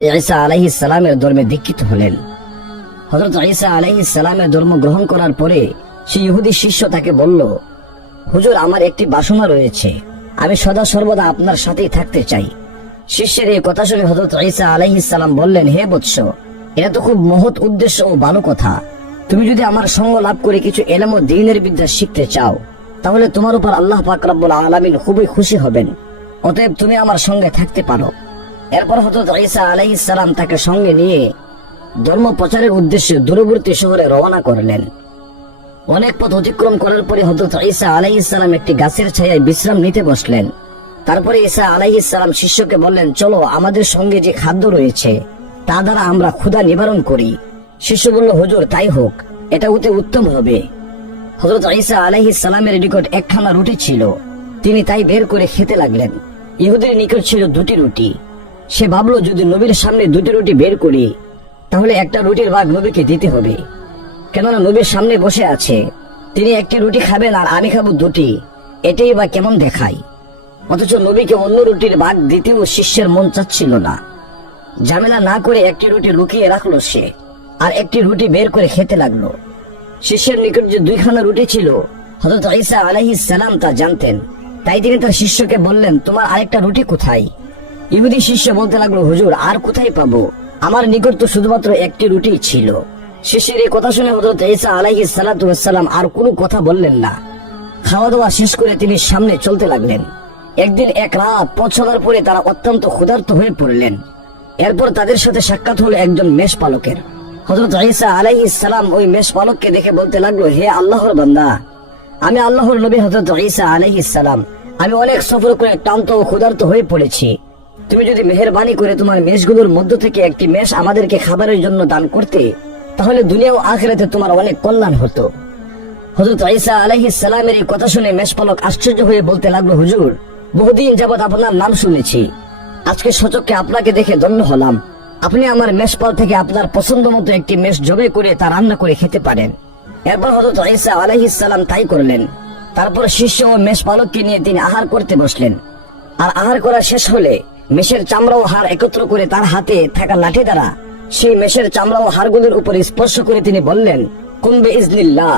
ঈসা আলাইহিস সালামের ধর্মে দীক্ষিত হলেন। হযরত ঈসা আলাইহিস সালামের ধর্ম গ্রহণ করার পরে সেই ইহুদি শিষ্য তাকে বলল, হুজুর, আমার একটি বাসনা রয়েছে, আমি সদা সর্বদা আপনার সাথেই থাকতে চাই। শিষ্যের এই কথা শুনে হযরত ঈসা আলাইহিস সালাম বললেন, হে বৎস, এটা তো খুব মহৎ উদ্দেশ্য ও ভালো কথা। তুমি যদি আমার সঙ্গ লাভ করে কিছু ইলম ও দ্বীনের বিদ্যা শিখতে চাও, তাহলে তোমার উপর আল্লাহ পাক রব্বুল আলামিন খুবই খুশি হবেন। অতএব তুমি আমার সঙ্গে থাকতে পারো। এরপর হযরত ঈসা আলাইহিস সালাম তাকে সঙ্গে নিয়ে ধর্ম প্রচারের উদ্দেশ্যে দূরবর্তী শহরে রওনা করলেন। অনেক পথ অতিক্রম করার পরে হযরত ঈসা আলাইহিস সালাম একটি গাছের ছায়ায় বিশ্রাম নিতে বসলেন। তারপরে ঈসা আলাইহিস সালাম শিষ্যকে বললেন, চলো, আমাদের সঙ্গে যে খাদ্য রয়েছে তা দ্বারা আমরা ক্ষুধা নিবারণ করি। শিষ্য বলল, হুজুর, তাই হোক, এটা অতি উত্তম হবে। হযরত ঈসা আলাইহিস সালামের নিকট একখানা রুটি ছিল, তিনি তাই বের করে খেতে লাগলেন। ইহুদের নিকট ছিল 2টি রুটি। সে ভাবল, যদি নবীর সামনে 2টি রুটি বের করি তাহলে একটা রুটির ভাগ নবীকে দিতে হবে, কেননা নবীর সামনে বসে আছে, তিনি একটি রুটি খাবেন আর আমি খাবো 2টি, এটাই বা কেমন দেখায়। অথচ নবীকে অন্য রুটির ভাগ দিতেও শিষ্যের মন চাচ্ছিল না। ঝামেলা না করে একটি রুটি লুকিয়ে রাখলো সে, আর একটি রুটি বের করে খেতে লাগলো। শিষ্যের নিকট যে 2খানা রুটি ছিল, হযরত ঈসা আলাইহিস সালাম তা জানতেন, তাই তিনি তার শিষ্যকে বললেন, তোমার আরেকটা রুটি কোথায়? ইহুদি শিষ্য বলতে লাগলো, হুজুর, আর কোথায় পাবো, আমার নিকট তো শুধুমাত্র একটি রুটি ছিল। শিষ্যের এই কথা শুনে হযরত ঈসা আলাইহিস সালাতু ওয়াস সালাম আর কোনো কথা বললেন না। খাওয়া দাওয়া শেষ করে তিনি সামনে চলতে লাগলেন। একদিন এক রাত পথ চলার পরে তারা অত্যন্ত ক্ষুধার্ত হয়ে পড়লেন। এরপর তাদের সাথে সাক্ষাৎ হলো একজন মেষপালকের। হযরত ঈসা আলাইহিস সালাম ওই মেষপালককে দেখে বলতে লাগলো, হে আল্লাহর বান্দা, আমি আল্লাহর নবী হযরত ঈসা আলাইহিস সালাম। আমি অনেক সফর করে ক্লান্ত ও ক্ষুধার্ত হয়ে পড়েছি। তুমি যদি মেহেরবানি করে তোমার মেষগুলোর মধ্য থেকে একটি মেষ আমাদেরকে খাবারের জন্য দান করতে, তাহলে দুনিয়া ও আখিরাতে তোমার অনেক কল্যাণ হতো। হযরত ঈসা আলাইহিস সালামের এই কথা শুনে মেষপালক আশ্চর্য হয়ে বলতে লাগলো, হুজুর, বহুদিন যাবৎ আপনার নাম শুনেছি, আজকে সচক্ষে আপনাকে দেখে ধন্য হলাম। আপনি আমার মেষপাল থেকে আপনার পছন্দ মতো একটি মেষ জবে করে তা রান্না করে খেতে পারেন। এরপর হযরত ঈসা আলাইহিস সালাম তাই করলেন। তারপর শিষ্য ও মেষপালককে নিয়ে তিনি আহার করতে বসলেন। আর আহার করা শেষ হলে মেষের চামড়া ও হাড় একত্র করে তার হাতে থাকা লাঠি দ্বারা সেই মেষের চামড়া ও হাড়গুলির উপর স্পর্শ করে তিনি বললেন, কুম বিইজনিল্লাহ,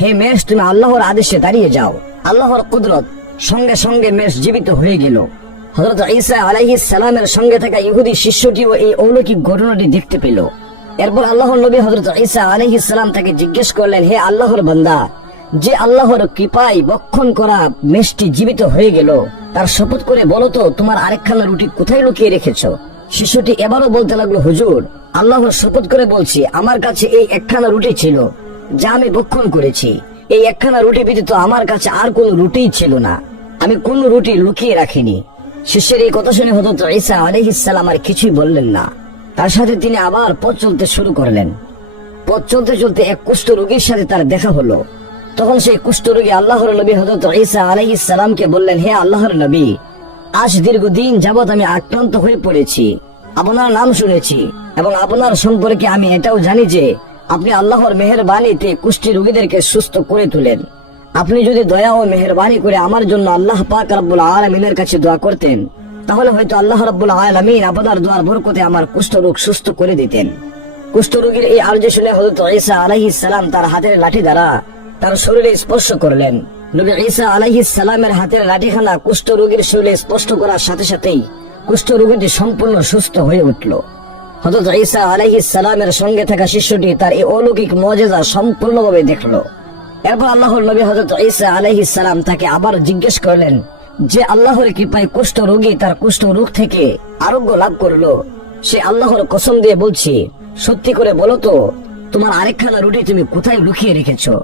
হে মেষ, তুমি আল্লাহর আদেশে দাঁড়িয়ে যাও। আল্লাহর কুদরত, সঙ্গে সঙ্গে মেষ জীবিত হয়ে গেল। হযরত ঈসা আলাইহিস সালামের সঙ্গে থাকা ইহুদি শিষ্যটিও এই অলৌকিক ঘটনাটি দেখতে পেল। এরপর আল্লাহর নবী হযরত ঈসা আলাইহিস সালাম তাকে জিজ্ঞেস করলেন, হে আল্লাহর বান্দা, যে আল্লাহর কৃপায় বক্ষণ করা মেষটি জীবিত হয়ে গেল, তার শপথ করে বলো তো, তোমার আরেকখানা রুটি কোথায় লুকিয়ে রেখেছ? শিশুটি এবারও বলতে লাগলো, হুজুর, আল্লাহর শপথ করে বলছি, আমার কাছে এই একখানা রুটি ছিল যা আমি ভক্ষণ করেছি। এই একখানা রুটি ব্যতীত আমার কাছে আর কোনো রুটিই ছিল না, আমি কোনো রুটি লুকিয়ে রাখিনি। শিষ্যের এই কথা শুনে হযরত ঈসা আলাইহিস সালাম আর কিছুই বললেন না। তার সাথে তিনি আবার পথ চলতে শুরু করলেন। পথ চলতে চলতে এক কুষ্ঠ রোগীর সাথে তার দেখা হলো। তখন সেই কুষ্ঠরোগী আল্লাহর নবী হযরত ঈসা আলাইহিস সালামকে বললেন, হে আল্লাহর নবী, আজ দীর্ঘদিন যাবৎ আমি আক্রান্ত হয়ে পড়েছি। আপনার নাম শুনেছি এবং আপনার সম্পর্কে আমি এটাও জানি যে আপনি আল্লাহর মেহেরবানিতে কুষ্ঠী রোগীদেরকে সুস্থ করে তোলেন। আপনি যদি দয়া ও মেহেরবানি করে আমার জন্য আল্লাহ পাক রব্বুল আলামিনের কাছে দোয়া করতেন, তাহলে হয়তো আল্লাহ রব্বুল আলামিন আপনার দোয়ার বরকতে আমার কুষ্ঠরোগ সুস্থ করে দিতেন। কুষ্ঠরোগীর এই আরজি শুনে হযরত ঈসা আলাইহিস সালাম তার হাতের লাঠি দ্বারা তার শরীরে স্পর্শ করলেন। নবী ঈসা আলাইহিস সালামের হাতের লাঠিখানা কুষ্ঠ রোগীর শরীরে স্পর্শ করার সাথে সাথেই কুষ্ঠ রোগীটি সম্পূর্ণ সুস্থ হয়ে উঠল। হযরত ঈসা আলাইহিস সালামের সঙ্গে থাকা শিষ্যটি তার এই অলৌকিক মুজিজা সম্পূর্ণভাবে দেখল। এরপর আল্লাহর নবী হযরত ঈসা আলাইহিস সালাম তাকে আবার জিজ্ঞেস করলেন, যে আল্লাহর কৃপায় কুষ্ঠ রোগী তার কুষ্ঠ রোগ থেকে আরোগ্য লাভ করলো, সে আল্লাহর কসম দিয়ে বলছি, সত্যি করে বলো তো, তোমার আরেকখানা রুটি তুমি কোথায় লুকিয়ে রেখেছো?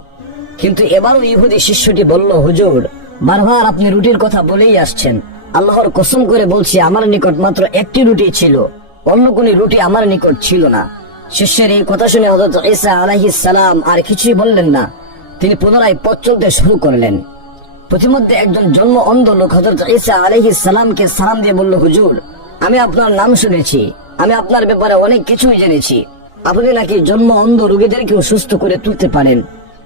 কিন্তু এবারও ইহুদি শিষ্যটি বলল, হুজুর, বারবার আপনি রুটির কথা বলেই আসছেন। আল্লাহর কসম করে বলছি, আমার নিকট মাত্র একটি রুটি ছিল, অন্য কোন রুটি আমার নিকট ছিল না। শিষ্যের এই কথা শুনে হযরত ঈসা আলাইহিস সালাম আর কিছুই বললেন না। তিনি পুনরায় পথ চলতে শুরু করলেন। প্রতিমধ্যে একজন জন্ম অন্ধ লোক হযরত ঈসা আলাইহিস সালামকে সালাম দিয়ে বলল, হুজুর, আমি আপনার নাম শুনেছি, আমি আপনার ব্যাপারে অনেক কিছুই জেনেছি। আপনি নাকি জন্ম অন্ধ রোগীদেরকেও সুস্থ করে তুলতে পারেন।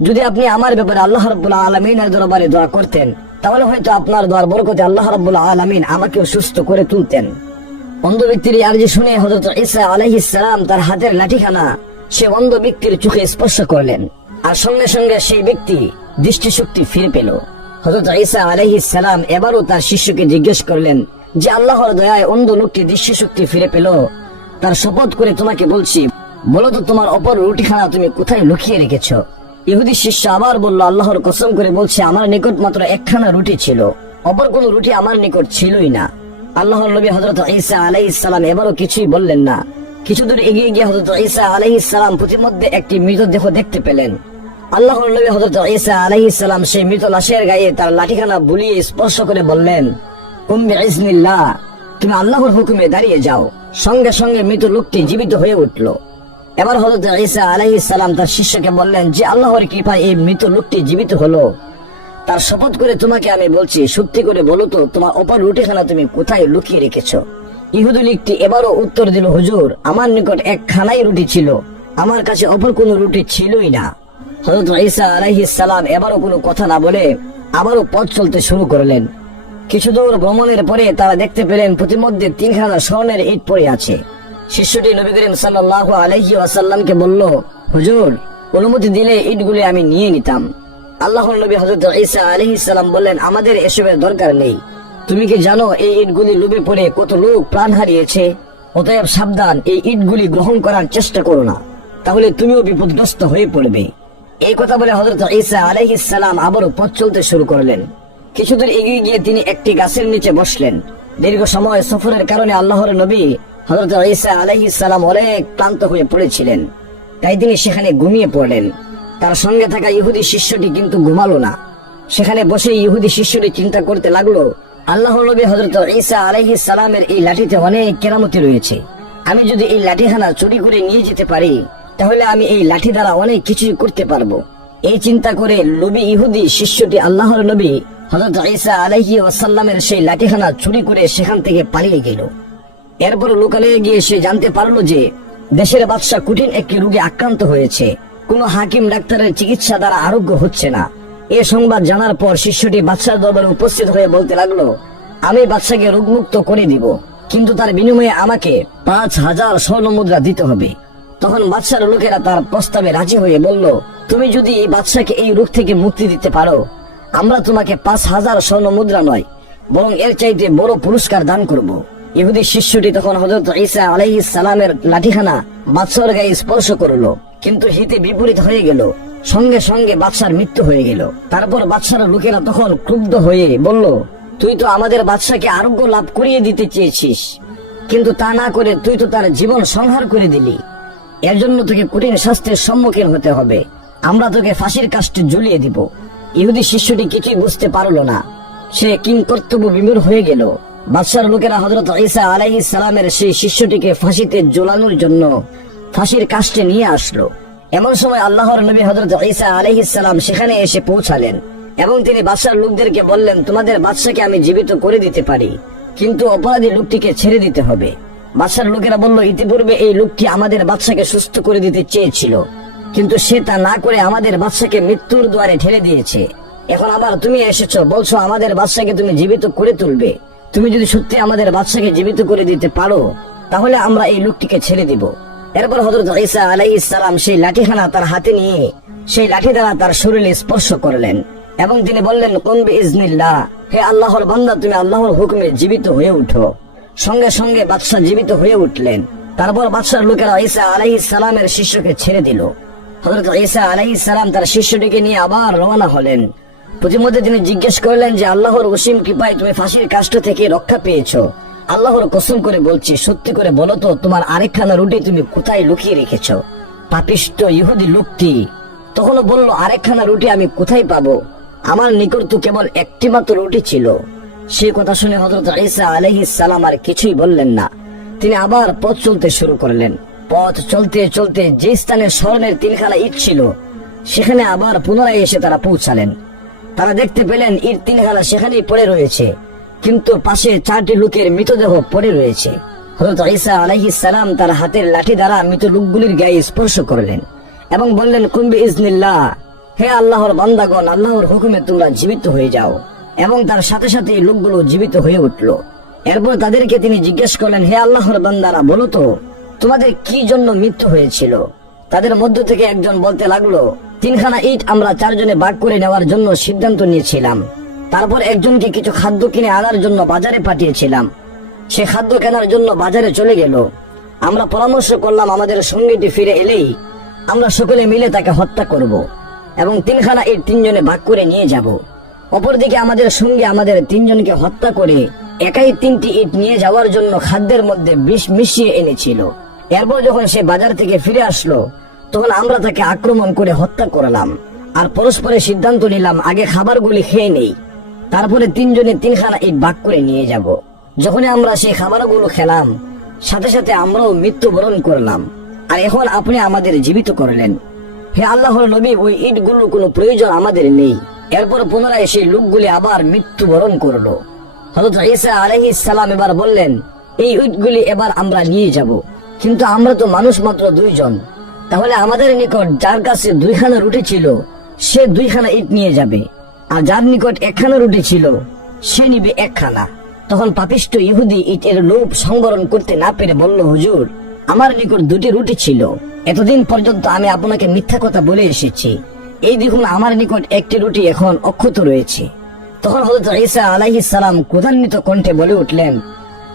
যদি আপনি আমার ব্যাপারে আল্লাহ রাব্বুল আলামিনের দরবারে দোয়া করতেন, তাহলে হয়তো আপনার দোয়ার বরকতে আল্লাহ রাব্বুল আলামিন আমাকেও সুস্থ করে তুলতেন। অন্ধ ব্যক্তির এই আরজি শুনে হযরত ঈসা আলাইহিস সালাম তার হাতের লাঠিখানা সে অন্ধ ব্যক্তির চোখে স্পর্শ করলেন, আর সঙ্গে সঙ্গে সেই ব্যক্তি দৃষ্টিশক্তি ফিরে পেল। হযরত ঈসা আলাইহিস সালাম এবারও তার শিষ্যকে জিজ্ঞেস করলেন যে আল্লাহর দয়ায় অন্ধ লোকটি দৃষ্টিশক্তি ফিরে পেল, তার শপথ করে তোমাকে বলছি, বলো তো তোমার অপর রুটিখানা তুমি কোথায় লুকিয়ে রেখেছ? ইহুদি শিষ্য আবার বলল, আল্লাহর কসম করে বলছে, আমার নিকট মাত্র একখানা রুটি ছিল, অপর কোন রুটি আমার নিকট ছিলই না। আল্লাহর নবী হযরত ঈসা আলাইহিস সালাম এবারও কিছুই বললেন না। কিছুদূর এগিয়ে গিয়ে হযরত ঈসা আলাইহিস সালাম প্রতিমধ্যে একটি মৃতদেহ দেখতে পেলেন। আল্লাহর নবী হযরত ঈসা আলাইহিস সালাম সেই মৃত লাশের গায়ে তার লাঠিখানা বুলিয়ে স্পর্শ করে বললেন, কুম বিইজনিল্লাহ, তুমি আল্লাহর হুকুমে দাঁড়িয়ে যাও। সঙ্গে সঙ্গে মৃত লোকটি জীবিত হয়ে উঠল। এবার হযরত ঈসা আলাইহিস সালাম তার শিষ্যকে বললেন যে আল্লাহর কৃপায় এই মৃত লোকটি জীবিত হলো, তার শপথ করে তোমাকে আমি বলছি, সত্যি করে বলো তো তোমার অপর রুটিখানা তুমি কোথায় লুকিয়ে রেখেছ? ইহুদি লোকটি এবারও উত্তর দিল, হুজুর, আমার নিকট একখানাই রুটি ছিল, আমার কাছে অপর কোনো রুটি ছিলই না। হযরত ঈসা আলাইহিস সালাম এবারও কোনো কথা না বলে আবারও পথ চলতে শুরু করলেন। কিছু দূর ভ্রমণের পরে তারা দেখতে পেলেন প্রতিমধ্যে 3খানা স্বর্ণের ইট পড়ে আছে। শিষ্যটি নবী করিম সাল্লাল্লাহু আলাইহি ওয়াসাল্লামকে বলল, হুজুর, অনুমতি দিলে ইটগুলি আমি নিয়ে নিতাম। আল্লাহর নবী হযরত ঈসা আলাইহিস সালাম বললেন, আমাদের এসবের দরকার নেই। তুমি কি জানো এই ইটগুলি লোভে পড়ে কত লোক প্রাণ হারিয়েছে? অতএব সাবধান, এই ইটগুলি গ্রহণ করার চেষ্টা করো না, তাহলে তুমিও বিপদগ্রস্ত হয়ে পড়বে। এই কথা বলে হযরত ঈসা আলাইহিস সালাম আবারও পথ চলতে শুরু করলেন। কিছুদূর এগিয়ে গিয়ে তিনি একটি গাছের নিচে বসলেন। দীর্ঘ সময় সফরের কারণে আল্লাহর নবী হযরত ঈসা আলাইহিস সালাম অনেক ক্লান্ত হয়ে পড়েছিলেন, তাই তিনি সেখানে ঘুমিয়ে পড়লেন। তার সঙ্গে থাকা ইহুদি শিষ্যটি কিন্তু ঘুমালো না। সেখানে বসে ইহুদি শিষ্যটি চিন্তা করতে লাগলো, আল্লাহর নবী হযরত ঈসা আলাইহিস সালামের এই লাঠিতে অনেক কেরামতি রয়েছে। আমি যদি এই লাঠিখানা চুরি করে নিয়ে যেতে পারি, তাহলে আমি এই লাঠি দ্বারা অনেক কিছুই করতে পারবো। এই চিন্তা করে লোভী ইহুদি শিষ্যটি আল্লাহর নবী হযরত ঈসা আলাইহি ওয়াসাল্লামের সেই লাঠিখানা চুরি করে সেখান থেকে পালিয়ে গেল। এরপর লোকালয়ে গিয়ে সে জানতে পারলো যে দেশের বাদশা কঠিন একটি রোগে আক্রান্ত হয়েছে, কোনো হাকিম ডাক্তারের চিকিৎসা দ্বারা আরোগ্য হচ্ছে না। এ সংবাদ জানার পর শিষ্যটি বাদশার দরবারে উপস্থিত হয়ে বলতে লাগলো, আমি বাদশাকে রোগমুক্ত করে দিব, কিন্তু তার বিনিময়ে আমাকে 5000 স্বর্ণ মুদ্রা দিতে হবে। তখন বাদশার লোকেরা তার প্রস্তাবে রাজি হয়ে বলল, তুমি যদি এই বাদশাকে এই রোগ থেকে মুক্তি দিতে পারো, আমরা তোমাকে 5000 স্বর্ণ মুদ্রা নয়, বরং এর চাইতে বড় পুরস্কার দান করব। ইহুদি শিষ্যটি তখন হযরত ঈসা আলাইহিস সালামের লাঠিখানা বাদশার গায়ে স্পর্শ করলো, কিন্তু হিতে বিপরীত হয়ে গেল। সঙ্গে সঙ্গে বাদশার মৃত্যু হয়ে গেল। তারপর বাদশার লোকেরা তখন ক্রুদ্ধ হয়ে বলল, তুই তো আমাদের বাদশাকে আরোগ্য লাভ করিয়ে দিতে চেয়েছিস, কিন্তু তা না করে তুই তো তার জীবন সংহার করে দিলি। এর জন্য তোকে কঠিন শাস্তির সম্মুখীন হতে হবে, আমরা তোকে ফাঁসির কাস্টে ঝুলিয়ে দিব। ইহুদি শিষ্যটি কিছুই বুঝতে পারলো না, সে কিংকর্তব্য বিমূঢ় হয়ে গেল। বাদশার লোকেরা হযরত ঈসা আলাইহিস সালামের সেই শিষ্যটিকে ফাঁসিতে ঝোলানোর জন্য ফাঁসির কাস্টে নিয়ে আসলো। এমন সময় আল্লাহর নবী হযরত ঈসা আলাইহিস সালাম সেখানে এসে পৌঁছালেন এবং তিনি বাদশার লোকদেরকে বললেন, তোমাদের বাদশাকে আমি জীবিত করে দিতে পারি, কিন্তু অপরাধী লোকটিকে ছেড়ে দিতে হবে। বাদশার লোকেরা বলল, ইতিপূর্বে এই লোকটি আমাদের বাদশাকে সুস্থ করে দিতে চেয়েছিল, কিন্তু সে তা না করে আমাদের বাদশাকে মৃত্যুর দুয়ারে ঠেলে দিয়েছে। এখন আবার তুমি এসেছো, বলছো আমাদের বাদশাকে তুমি জীবিত করে তুলবে। তুমি যদি সত্যি আমাদের বাদশাকে জীবিত করে দিতে পারো, তাহলে আমরা এই লোকটিকে ছেড়ে দিব। এরপর হযরত ঈসা আলাইহিস সালাম সেই লাঠিখানা তার হাতে নিয়ে সেই লাঠি দ্বারা তার শরীরে স্পর্শ করলেন এবং তিনি বললেন, কুম বিইজনিল্লাহ, হে আল্লাহর বান্দা, তুমি আল্লাহর হুকুমে জীবিত হয়ে উঠো। সঙ্গে সঙ্গে বাদশা জীবিত হয়ে উঠলেন। তারপর বাদশার লোকেরা ঈসা আলাইহিস সালামের শিষ্যকে ছেড়ে দিল। হযরত ঈসা আলাইহিস সালাম তার শিষ্যটিকে নিয়ে আবার রওনা হলেন। প্রতিমধ্যে তিনি জিজ্ঞেস করলেন যে আল্লাহর অসীম কৃপায় তুমি ফাঁসির কাষ্ট থেকে রক্ষা পেয়েছো। আল্লাহর কসম করে বলছি, সত্যি করে বলো তো তোমার আরেকখানা রুটি তুমি কোথায় লুকিয়ে রেখেছো? পাপিষ্ঠ ইহুদি লোকটি তখনও বলল, আরেকখানা রুটি আমি কোথায় পাবো? আমার নিকট তো কেবল একটি মাত্র রুটি ছিল। সে কথা শুনে হযরত ঈসা আলাইহিস সালাম আর কিছুই বললেন না। তিনি আবার পথ চলতে শুরু করলেন। পথ চলতে চলতে যে স্থানে স্বর্ণের 3খানা ইট ছিল, সেখানে আবার পুনরায় এসে তারা পৌঁছালেন। তারা দেখতে পেলেন ইট 3খানা সেখানেই পড়ে রয়েছে, কিন্তু পাশে 4টি লোকের মৃতদেহ পড়ে রয়েছে। হযরত ঈসা আলাইহিস সালাম তার হাতের লাঠি দ্বারা মৃত লোকগুলির গায়ে স্পর্শ করলেন এবং বললেন, কুম বিইজনিল্লাহ, হে আল্লাহর বান্দাগণ, আল্লাহর হুকুমে তোমরা জীবিত হয়ে যাও। এবং তার সাথে সাথে লোকগুলো জীবিত হয়ে উঠল। এরপর তাদেরকে তিনি জিজ্ঞেস করলেন, হে আল্লাহর বান্দারা, বলো তো তোমাদের কি জন্য মৃত্যু হয়েছিল? তাদের মধ্য থেকে একজন বলতে লাগলো, 3খানা ইট আমরা 4 জনে ভাগ করে নেওয়ার জন্য সিদ্ধান্ত নিয়েছিলাম। তারপর একজনকে কিছু খাদ্য কিনে আনার জন্য বাজারে পাঠিয়েছিলাম। সে খাদ্য কেনার জন্য বাজারে চলে গেল। আমরা পরামর্শ করলাম আমাদের সঙ্গীটি ফিরে এলেই আমরা সকলে মিলে তাকে হত্যা করব এবং 3খানা ইট 3 জনে ভাগ করে নিয়ে যাব। অপরদিকে আমাদের সঙ্গে আমাদের 3 জনকে হত্যা করে একাই 3টি ইট নিয়ে যাওয়ার জন্য খাদ্যের মধ্যে বিষ মিশিয়ে এনেছিল। এরপর যখন সে বাজার থেকে ফিরে আসলো তখন আমরা তাকে আক্রমণ করে হত্যা করলাম আর পরস্পরের সিদ্ধান্ত নিলাম আগে খাবারগুলি খেয়ে নেই, তারপরে 3 জনে 3খানা ইট ভাগ করে নিয়ে যাব। যখন আমরা সেই খাবারগুলো খেলাম সাথে সাথে আমরাও মৃত্যুবরণ করলাম, আর এখন আপনি আমাদের জীবিত করলেন। হে আল্লাহর নবী, ওই ইটগুলোর কোনো প্রয়োজন আমাদের নেই। এরপর পুনরায় সেই লোকগুলি আবার মৃত্যুবরণ করলো। হযরত ঈসা আলাইহিস সালাম এবার বললেন, এই ইটগুলি এবার আমরা নিয়ে যাব, কিন্তু আমরা তো মানুষ মাত্র 2 জন। তাহলে আমাদের নিকট যার কাছে 2খানা রুটি ছিল সে 2খানা ইট নিয়ে যাবে, আর যার নিকট 1খানা রুটি ছিল সে নিবে 1খানা। তখন পাপিষ্ঠ ইহুদি ইটের লোভ সংবরণ করতে না পেরে বলল, হুজুর, আমার নিকট 2টি রুটি ছিল, এতদিন পর্যন্ত আমি আপনাকে মিথ্যা কথা বলে এসেছি, এই দেখুন আমার নিকট 1টি রুটি এখন অক্ষত রয়েছে। তখন হযরত ঈসা আলাইহিস সালাম ক্রোধান্বিত কণ্ঠে বলে উঠলেন,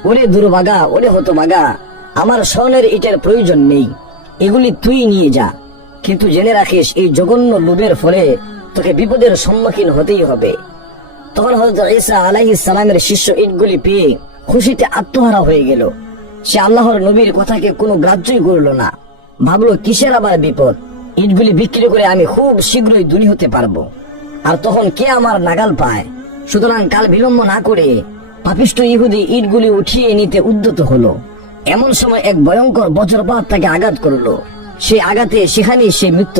ওরে দুর্ভাগা, ওরে হতভাগা, আমার স্বর্ণের ইটের প্রয়োজন নেই, এগুলি তুই নিয়ে যা, কিন্তু জেনে রাখিস এই জঘন্য লোভের ফলে তোকে বিপদের সম্মুখীন হতেই হবে। তখন হযরত ঈসা আলাইহিস সালামের শিষ্য ইটগুলি পেয়ে খুশিতে আত্মহারা হয়ে গেল। সে আল্লাহর নবীর কথাকে কোনো গ্রাহ্যই করল না, ভাবলো কিসের আবার বিপদ, ইটগুলি বিক্রি করে আমি খুব শীঘ্রই ধনী হতে পারবো, আর তখন কে আমার নাগাল পায়। সুতরাং কাল বিলম্ব না করে পাপিষ্ঠ ইহুদি ইটগুলি উঠিয়ে নিতে উদ্যত হলো। এমন সময় এক ভয়ঙ্কর বজ্রপাত তাকে আঘাত করলো। সেই আঘাতে সেখানেই সে মৃত্যু